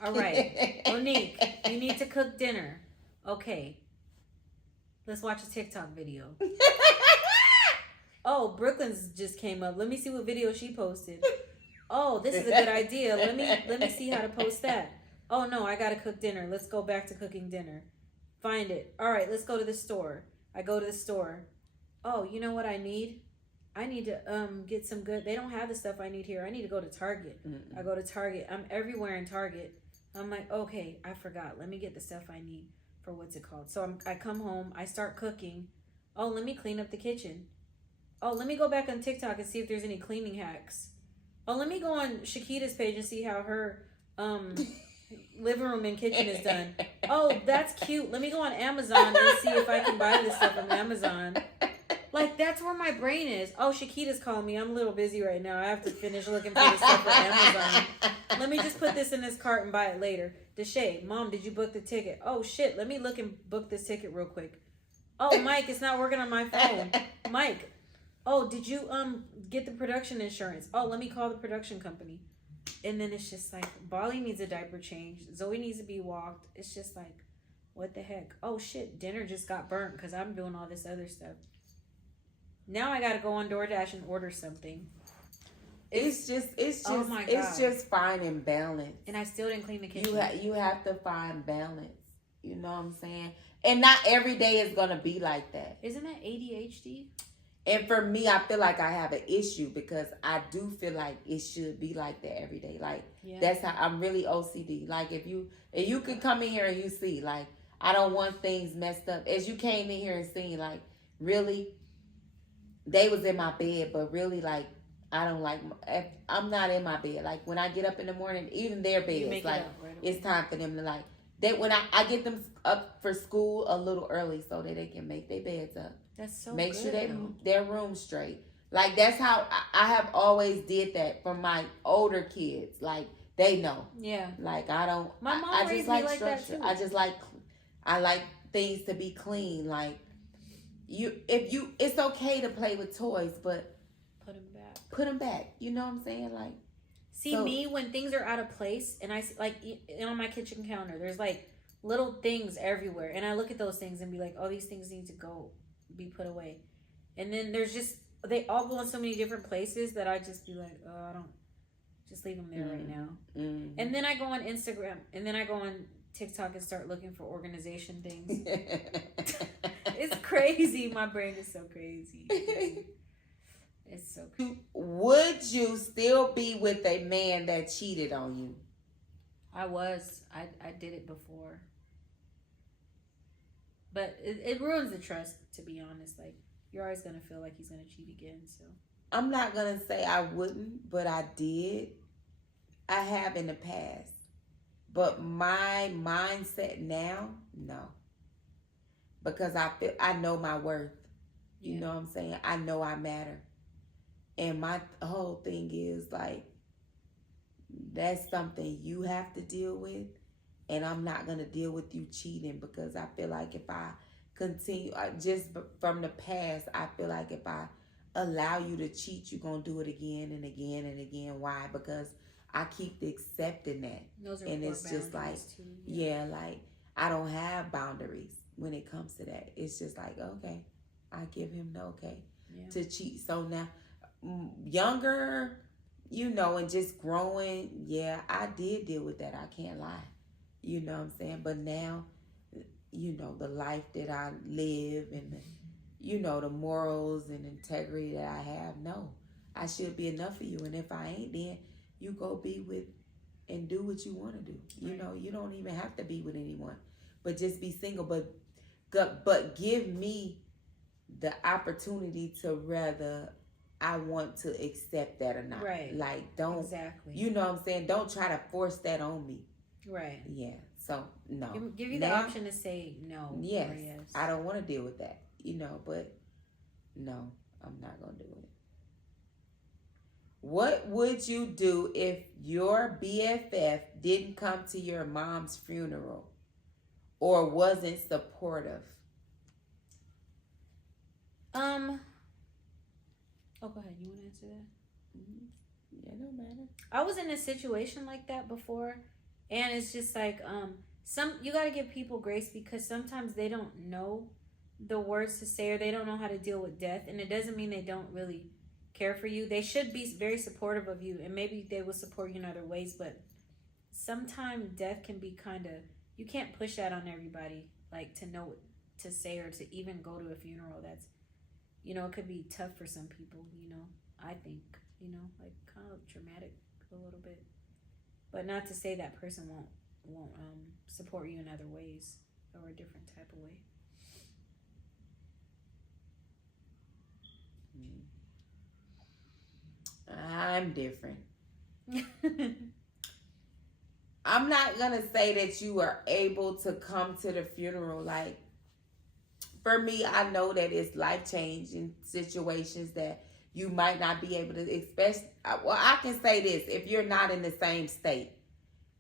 All right. Monique, you need to cook dinner. Okay. Let's watch a TikTok video. Oh, Brooklyn's just came up. Let me see what video she posted. Oh, this is a good idea. Let me see how to post that. Oh no, I gotta cook dinner. Let's go back to cooking dinner. Find it. All right, let's go to the store. I go to the store. Oh, you know what I need? I need to get some good. They don't have the stuff I need here. I need to go to Target. I go to Target. I'm everywhere in Target. I'm like, okay, I forgot. Let me get the stuff I need for what's it called. So I come home. I start cooking. Oh, let me clean up the kitchen. Oh, let me go back on TikTok and see if there's any cleaning hacks. Oh, let me go on Shakita's page and see how her living room and kitchen is done. Oh, that's cute. Let me go on Amazon and see if I can buy this stuff on Amazon. Like, that's where my brain is. Oh, Shakita's calling me. I'm a little busy right now. I have to finish looking for the stuff on Amazon. Let me just put this in this cart and buy it later. Deshae, Mom, did you book the ticket? Oh, shit. Let me look and book this ticket real quick. Oh, Mike, it's not working on my phone. Mike, oh, did you get the production insurance? Oh, let me call the production company. And then it's just like, Bali needs a diaper change. Zoe needs to be walked. It's just like, what the heck? Oh, shit. Dinner just got burnt because I'm doing all this other stuff. Now I got to go on DoorDash and order something. It's just finding balance. And I still didn't clean the kitchen. You have to find balance. You know what I'm saying? And not every day is going to be like that. Isn't that ADHD? And for me, I feel like I have an issue because I do feel like it should be like that every day. Like, that's how I'm really OCD. Like, if you could come in here and you see, like, I don't want things messed up. As you came in here and seen, like, really, they was in my bed, but really, like, I don't like, I'm not in my bed. Like, when I get up in the morning, even their beds, like, it's time for them to, like, when I get them up for school a little early so that they can make their beds up. That's so Make good, sure their room's straight. Like, that's how I have always did that for my older kids. Like, they know. Yeah. Like, I don't. My mom I just raised like me like structure. that too. I like things to be clean. Like, it's okay to play with toys, but put them back. You know what I'm saying? Like, me when things are out of place, and I like on my kitchen counter, there's like little things everywhere, and I look at those things and be like, oh, these things need to be put away. And then they all go in so many different places that I just be like, oh, I don't, just leave them there right now. Mm-hmm. And then I go on Instagram, and then I go on TikTok and start looking for organization things. It's crazy. My brain is so crazy. It's so crazy. Would you still be with a man that cheated on you? I did it before. But it ruins the trust, to be honest. Like, you're always going to feel like he's going to cheat again, so. I'm not going to say I wouldn't, but I did. I have in the past. But my mindset now, no. Because I know my worth. You know what I'm saying? I know I matter. And my whole thing is, like, that's something you have to deal with. And I'm not going to deal with you cheating, because I feel like if I continue, just from the past, I feel like if I allow you to cheat, you're going to do it again and again and again. Why? Because I keep accepting that. Those are and it's just like, too, like, I don't have boundaries when it comes to that. It's just like, okay, I give him the okay to cheat. So now, younger, you know, and just growing, I did deal with that. I can't lie. You know what I'm saying? But now, you know, the life that I live and, you know, the morals and integrity that I have, no. I should be enough for you. And if I ain't, then you go be with and do what you want to do. You know, you don't even have to be with anyone. But just be single. But give me the opportunity to whether I want to accept that or not. Right. Like, don't, exactly. You know what I'm saying? Don't try to force that on me. Right. Yeah. So, no. Give you the option to say no. Yes. Or yes. I don't want to deal with that, you know, but no, I'm not going to do it. What would you do if your BFF didn't come to your mom's funeral or wasn't supportive? Oh, go ahead. You want to answer that? Yeah, no matter. I was in a situation like that before, and it's just like you got to give people grace, because sometimes they don't know the words to say, or they don't know how to deal with death, and it doesn't mean they don't really care for you. They should be very supportive of you, and maybe they will support you in other ways, but sometimes death can be kind of, you can't push that on everybody, like, to know what to say or to even go to a funeral. That's, you know, it could be tough for some people, you know, I think, you know, like, kind of traumatic a little bit. But not to say that person won't support you in other ways or a different type of way. I'm different. I'm not going to say that you are able to come to the funeral. Like, for me, I know that it's life-changing situations that you might not be able to expect. Well, I can say this, if you're not in the same state.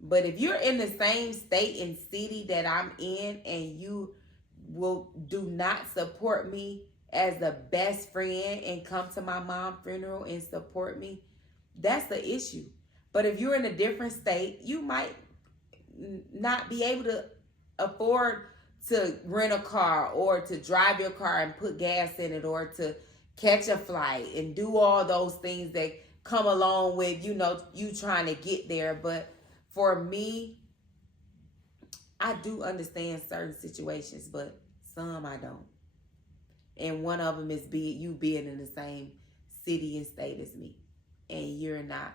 But if you're in the same state and city that I'm in, and you do not support me as the best friend and come to my mom's funeral and support me, that's the issue. But if you're in a different state, you might not be able to afford to rent a car or to drive your car and put gas in it, or to catch a flight and do all those things that come along with, you know, you trying to get there. But for me, I do understand certain situations, but some I don't. And one of them is you being in the same city and state as me, and you're not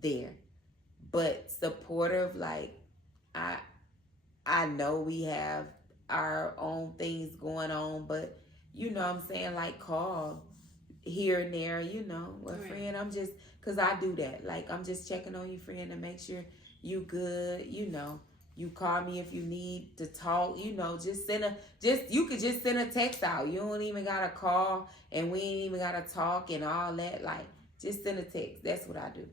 there. But supportive, like, I know we have our own things going on, but you know what I'm saying, like, call here and there, you know, well, right. Friend, I'm just, because I do that. Like, I'm just checking on you, friend, to make sure you good, you know. You call me if you need to talk, you know, you could just send a text out. You don't even got to call, and we ain't even got to talk and all that. Like, just send a text. That's what I do.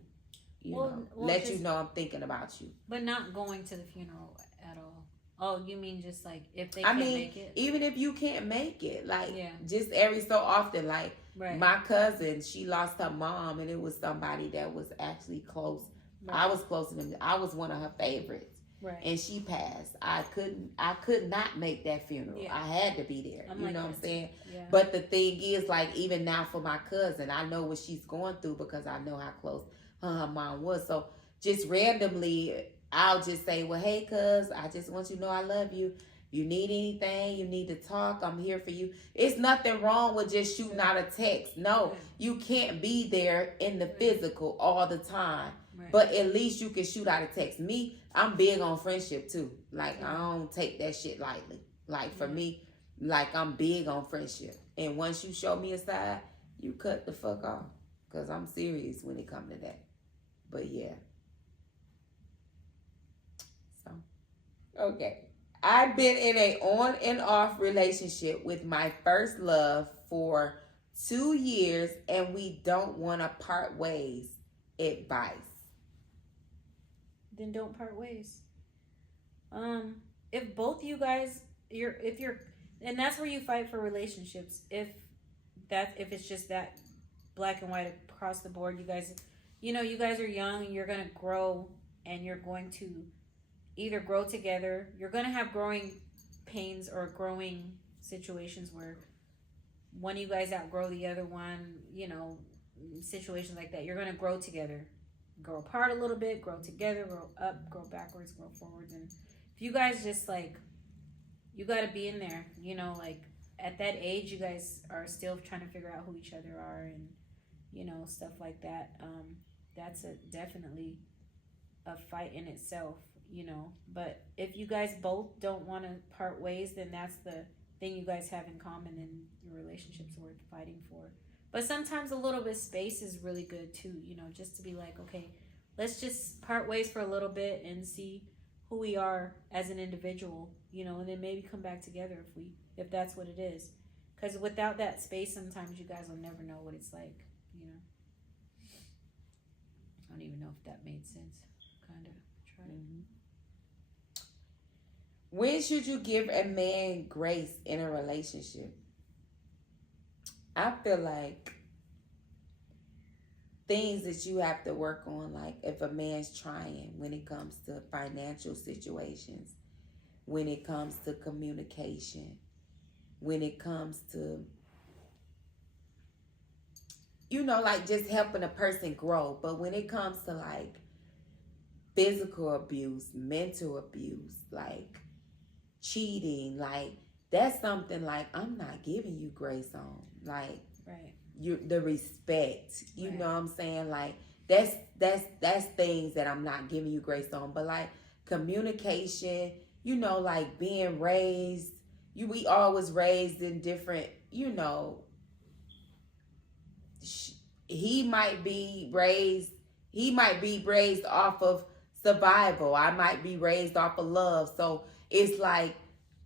You know, let you know I'm thinking about you. But not going to the funeral at all. Oh, you mean just like if they can't make it? Even if you can't make it, like, just every so often, like, my cousin, she lost her mom, and it was somebody that was actually close. Right. I was close to them. I was one of her favorites. Right. And she passed. I could not make that funeral. Yeah. I had to be there. You know what I'm saying? Yeah. But the thing is, like, even now for my cousin, I know what she's going through because I know how close her mom was. So just randomly, I'll just say, well, hey, cuz, I just want you to know I love you. You need anything, you need to talk, I'm here for you. It's nothing wrong with just shooting out a text. No, you can't be there in the physical all the time. Right. But at least you can shoot out a text. Me, I'm big on friendship too. Like, I don't take that shit lightly. Like, for me, like, I'm big on friendship. And once you show me a side, you cut the fuck off. Because I'm serious when it comes to that. But yeah. So, okay. I've been in a on and off relationship with my first love for 2 years, and we don't want to part ways. Advice. Then don't part ways. If both you guys, and that's where you fight for relationships. If it's just that black and white across the board, you guys are young and you're going to grow, and you're going to either grow together. You're going to have growing pains or growing situations where one of you guys outgrow the other one, situations like that. You're going to grow together. Grow apart a little bit, grow together, grow up, grow backwards, grow forwards. And if you guys just you got to be in there, at that age, you guys are still trying to figure out who each other are and, stuff like that. That's definitely a fight in itself, but if you guys both don't want to part ways, then that's the thing you guys have in common, and your relationship's worth fighting for. But sometimes a little bit of space is really good too, just to be like, okay, let's just part ways for a little bit and see who we are as an individual, and then maybe come back together if that's what it is. Because without that space, sometimes you guys will never know what it's like, I don't even know if that made sense. Kind of. Try it. Mm-hmm. When should you give a man grace in a relationship? I feel like things that you have to work on, like if a man's trying when it comes to financial situations, when it comes to communication, when it comes to, like just helping a person grow. But when it comes to like physical abuse, mental abuse, like cheating, like that's something like I'm not giving you grace on. Like, right. The respect, you know what I'm saying? Like that's things that I'm not giving you grace on. But like communication, like being raised, we always raised in different, he might be raised off of survival. I might be raised off of love. So it's like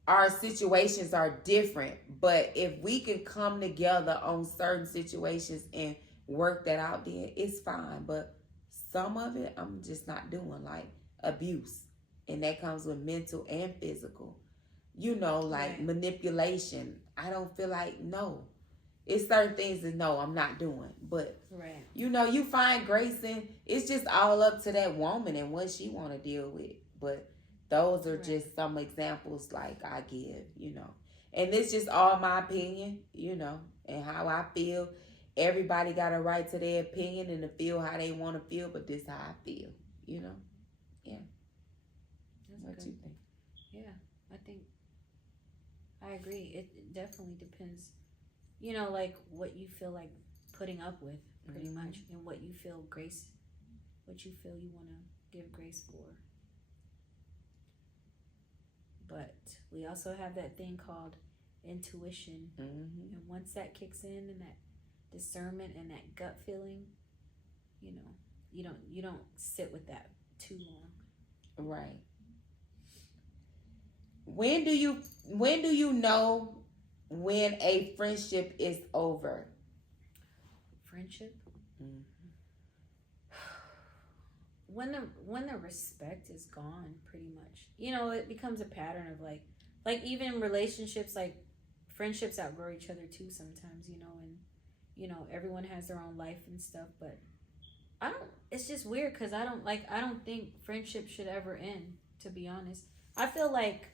our situations are different, but if we can come together on certain situations and work that out, then it's fine. But some of it I'm just not doing, like abuse, and that comes with mental and physical, like manipulation. I don't feel like, no, it's certain things that no, I'm not doing. But you find grace in, it's just all up to that woman and what she want to deal with. But those are just some examples like I give, and it's just all my opinion, and how I feel. Everybody got a right to their opinion and to feel how they want to feel, but this is how I feel, Yeah. What you think? Yeah, I agree. It definitely depends, like what you feel like putting up with, pretty much, and what you feel you want to give grace for. But we also have that thing called intuition, and once that kicks in, and that discernment and that gut feeling, you don't sit with that too long. Right. When do you know when a friendship is over? Friendship? When the respect is gone, pretty much. It becomes a pattern of like even relationships, like friendships outgrow each other too sometimes, and everyone has their own life and stuff. But it's just weird because I don't think friendship should ever end, to be honest. I feel like,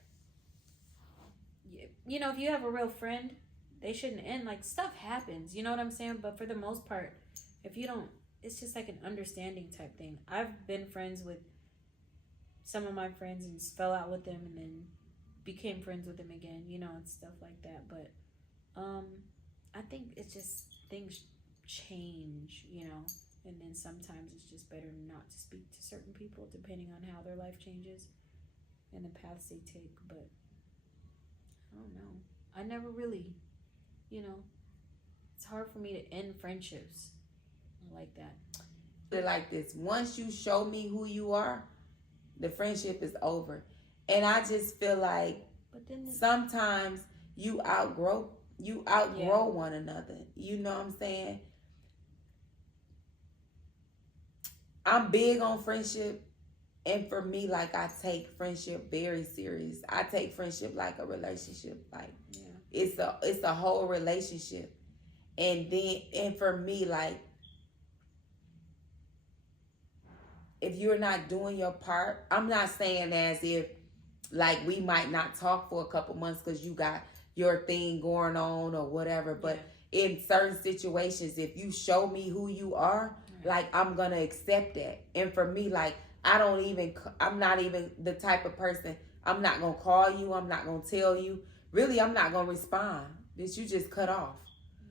if you have a real friend, they shouldn't end. Like, stuff happens, you know what I'm saying? But for the most part, if you don't, it's just like an understanding type thing. I've been friends with some of my friends and fell out with them, and then became friends with him again, you know, and stuff like that. But I think it's just things change, you know, and then sometimes it's just better not to speak to certain people depending on how their life changes and the paths they take. But I don't know. I never really, you know, it's hard for me to end friendships like that. Like this, once you show me who you are, the friendship is over. And I just feel like But then sometimes you outgrow one another. You know what I'm saying? I'm big on friendship, and for me, like, I take friendship very serious. I take friendship like a relationship. Like, it's a whole relationship. And for me, like, if you're not doing your part, I'm not saying as if, like, we might not talk for a couple months because you got your thing going on or whatever. But in certain situations, if you show me who you are, like, I'm going to accept that. And for me, like, I'm not even the type of person, I'm not going to call you. I'm not going to tell you. Really, I'm not going to respond. Bitch, you just cut off.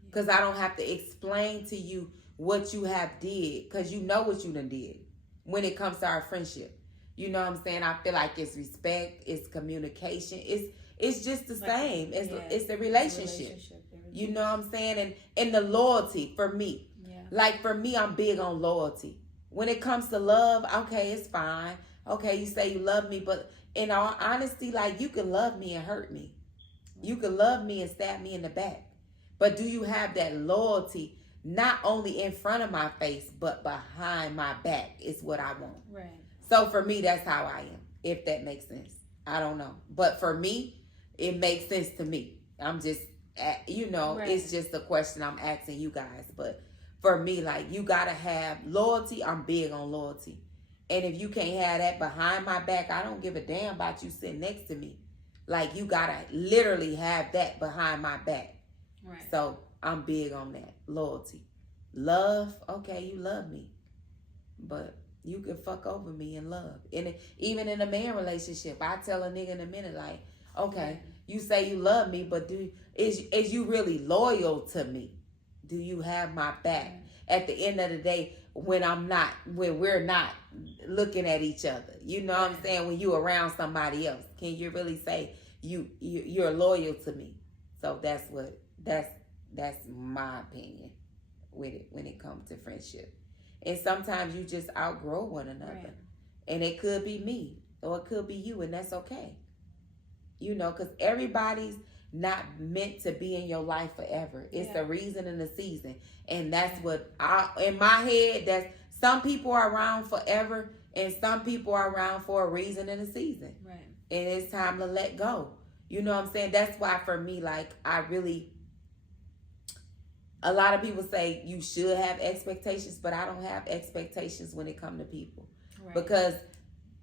Because I don't have to explain to you what you have did. Because you know what you done did when it comes to our friendship. You know what I'm saying? I feel like it's respect, it's communication, it's just the same. It's a relationship. You know what I'm saying? And the loyalty for me. Yeah. Like, for me, I'm big on loyalty. When it comes to love, okay, it's fine. Okay, you say you love me, but in all honesty, like, you can love me and hurt me. You can love me and stab me in the back. But do you have that loyalty? Not only in front of my face, but behind my back is what I want. Right. So for me, that's how I am, if that makes sense. I don't know. But for me, it makes sense to me. I'm just, It's just a question I'm asking you guys. But for me, like, you got to have loyalty. I'm big on loyalty. And if you can't have that behind my back, I don't give a damn about you sitting next to me. Like, you got to literally have that behind my back. Right. So I'm big on that. Loyalty. Love, okay, you love me. But you can fuck over me in love. And even in a man relationship, I tell a nigga in a minute, like, okay, you say you love me, but is you really loyal to me? Do you have my back? At the end of the day, when we're not looking at each other, you know what I'm saying? When you around somebody else, can you really say you're loyal to me? So that's my opinion with it when it comes to friendship. And sometimes you just outgrow one another. Right. And it could be me or it could be you, and that's okay. You know, because everybody's not meant to be in your life forever. It's a reason and a season. And that's what in my head, that's some people are around forever and some people are around for a reason and a season. Right. And it's time to let go. You know what I'm saying? That's why for me, like, a lot of people say you should have expectations, but I don't have expectations when it comes to people. Right. Because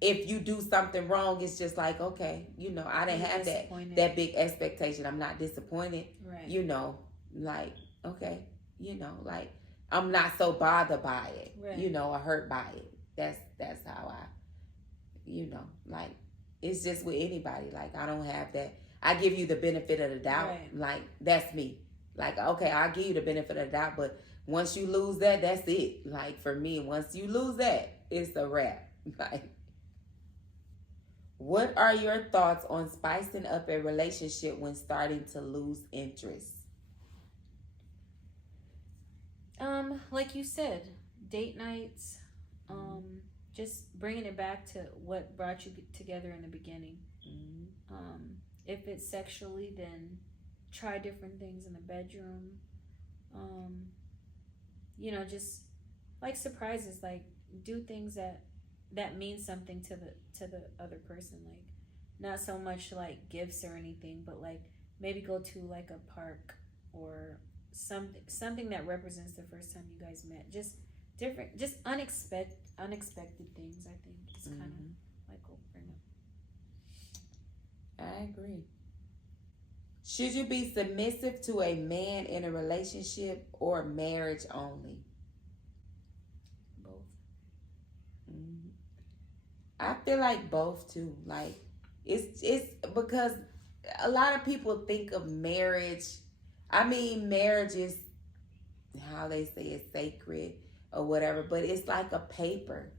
if you do something wrong, it's just like, okay, you know, I didn't have that big expectation. I'm not disappointed. Right. You know, like, okay, you know, like, I'm not so bothered by it, you know, or hurt by it. That's how I, you know, like, it's just with anybody. Like, I don't have that. I give you the benefit of the doubt. Right. Like, that's me. Like, okay, I'll give you the benefit of the doubt, but once you lose that, that's it. Like, for me, once you lose that, it's a wrap. Like, what are your thoughts on spicing up a relationship when starting to lose interest? Like you said, date nights, just bringing it back to what brought you together in the beginning. Mm-hmm. If it's sexually, then try different things in the bedroom. You know, just like surprises, like do things that mean something to the other person. Like, not so much like gifts or anything, but like maybe go to like a park or something that represents the first time you guys met. Just different, just unexpected things, I think is kind of like what we'll bring up. I agree. Should you be submissive to a man in a relationship or marriage only? Both. I feel like both too. Like, It's because a lot of people think of marriage. I mean, marriage is how they say it's sacred or whatever, but it's like a paper,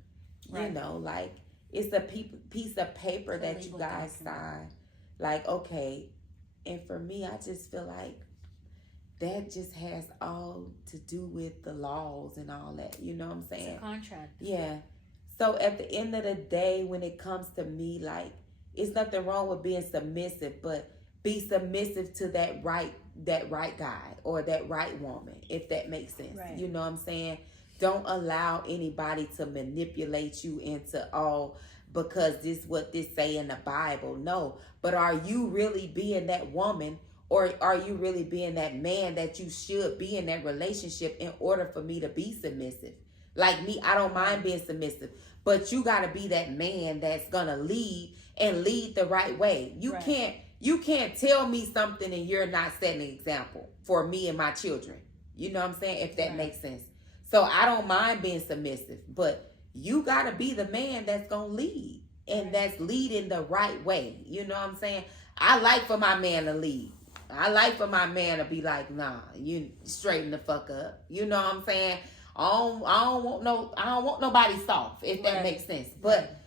Right. you know, like it's a piece of paper It's a that you legal guys document. sign. Like, okay, and for me, I just feel like that just has all to do with the laws and all that. You know what I'm It's saying? a contract. Yeah. So at the end of the day, when it comes to me, like, it's nothing wrong with being submissive, but be submissive to that right guy or that right woman, if that makes sense. Right. You know what I'm saying? Don't allow anybody to manipulate you into because this what this say in the Bible. No. But are you really being that woman, or are you really being that man that you should be in that relationship in order for me to be submissive? Like me, I don't mind being submissive, but you got to be that man that's going to lead and lead the right way. You can't tell me something and you're not setting an example for me and my children. You know what I'm saying? If that makes sense. So I don't mind being submissive, but you got to be the man that's going to lead and that's leading the right way. You know what I'm saying? I like for my man to lead. I like for my man to be like, nah, you straighten the fuck up. You know what I'm saying? I don't want nobody soft, if that makes sense. But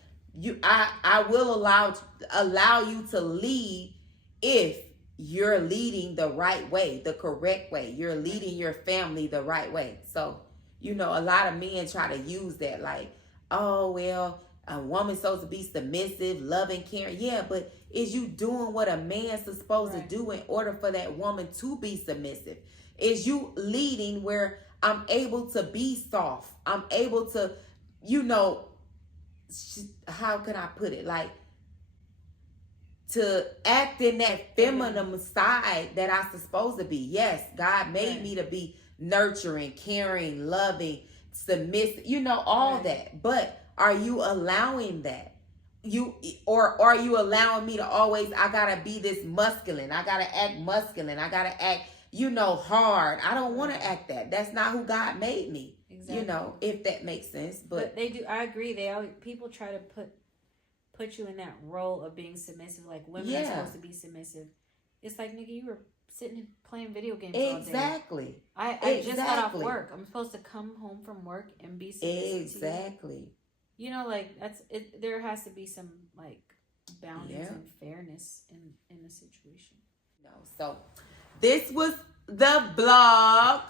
I will allow you to lead if you're leading the right way, the correct way. You're leading your family the right way. So, you know, a lot of men try to use that like, oh, well, a woman's supposed to be submissive, loving, caring. Yeah, but is you doing what a man's supposed to do in order for that woman to be submissive? Is you leading where I'm able to be soft? I'm able to, you know, how can I put it? Like, to act in that feminine side that I'm supposed to be. Yes, God made me to be nurturing, caring, loving, submissive, you know, all that. But are you allowing that? Or are you allowing me to always, I gotta be this masculine, I gotta act masculine, I gotta act, you know, hard. I don't want to act that. That's not who God made me. Exactly. You know, if that makes sense. But they do. I agree. People try to put you in that role of being submissive. Like women are supposed to be submissive. It's like, nigga, you were sitting and playing video games all day. Exactly. I just got off work. I'm supposed to come home from work and be submissive. Exactly. You know, like that's it. There has to be some like boundaries and fairness in the situation. No, so this was the vlog.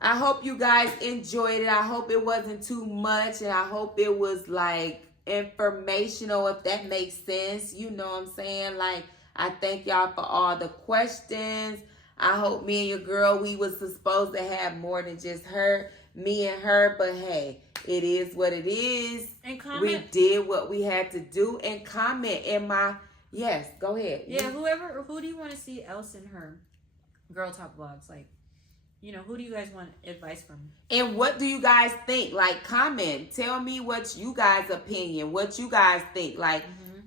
I hope you guys enjoyed it. I hope it wasn't too much, and I hope it was like informational, if that makes sense. You know what I'm saying? Like, I thank y'all for all the questions. I hope me and your girl, we was supposed to have more than just me and her, but hey, it is what it is. And comment. We did what we had to do. And comment in my, yes, go ahead. Yeah, who do you want to see else in her Girl Talk vlogs? Like, you know, who do you guys want advice from? And what do you guys think? Like, comment. Tell me what you guys' opinion, what you guys think. Like,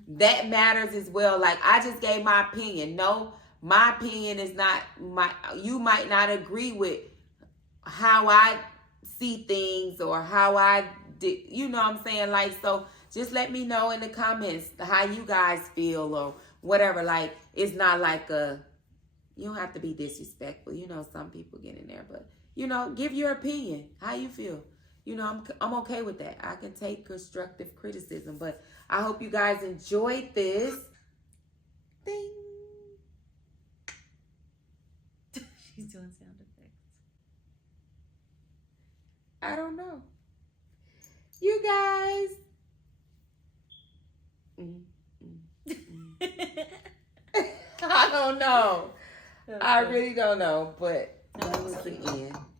that matters as well. Like, I just gave my opinion. No, my opinion is not you might not agree with how I see things or how I did, you know what I'm saying? Like, so just let me know in the comments how you guys feel or whatever. Like, it's not like you don't have to be disrespectful. You know, some people get in there, but you know, give your opinion, how you feel. You know, I'm okay with that. I can take constructive criticism, but I hope you guys enjoyed this. Ding. She's doing sound effects. I don't know. You guys. I don't know. I really don't know, but that was the end.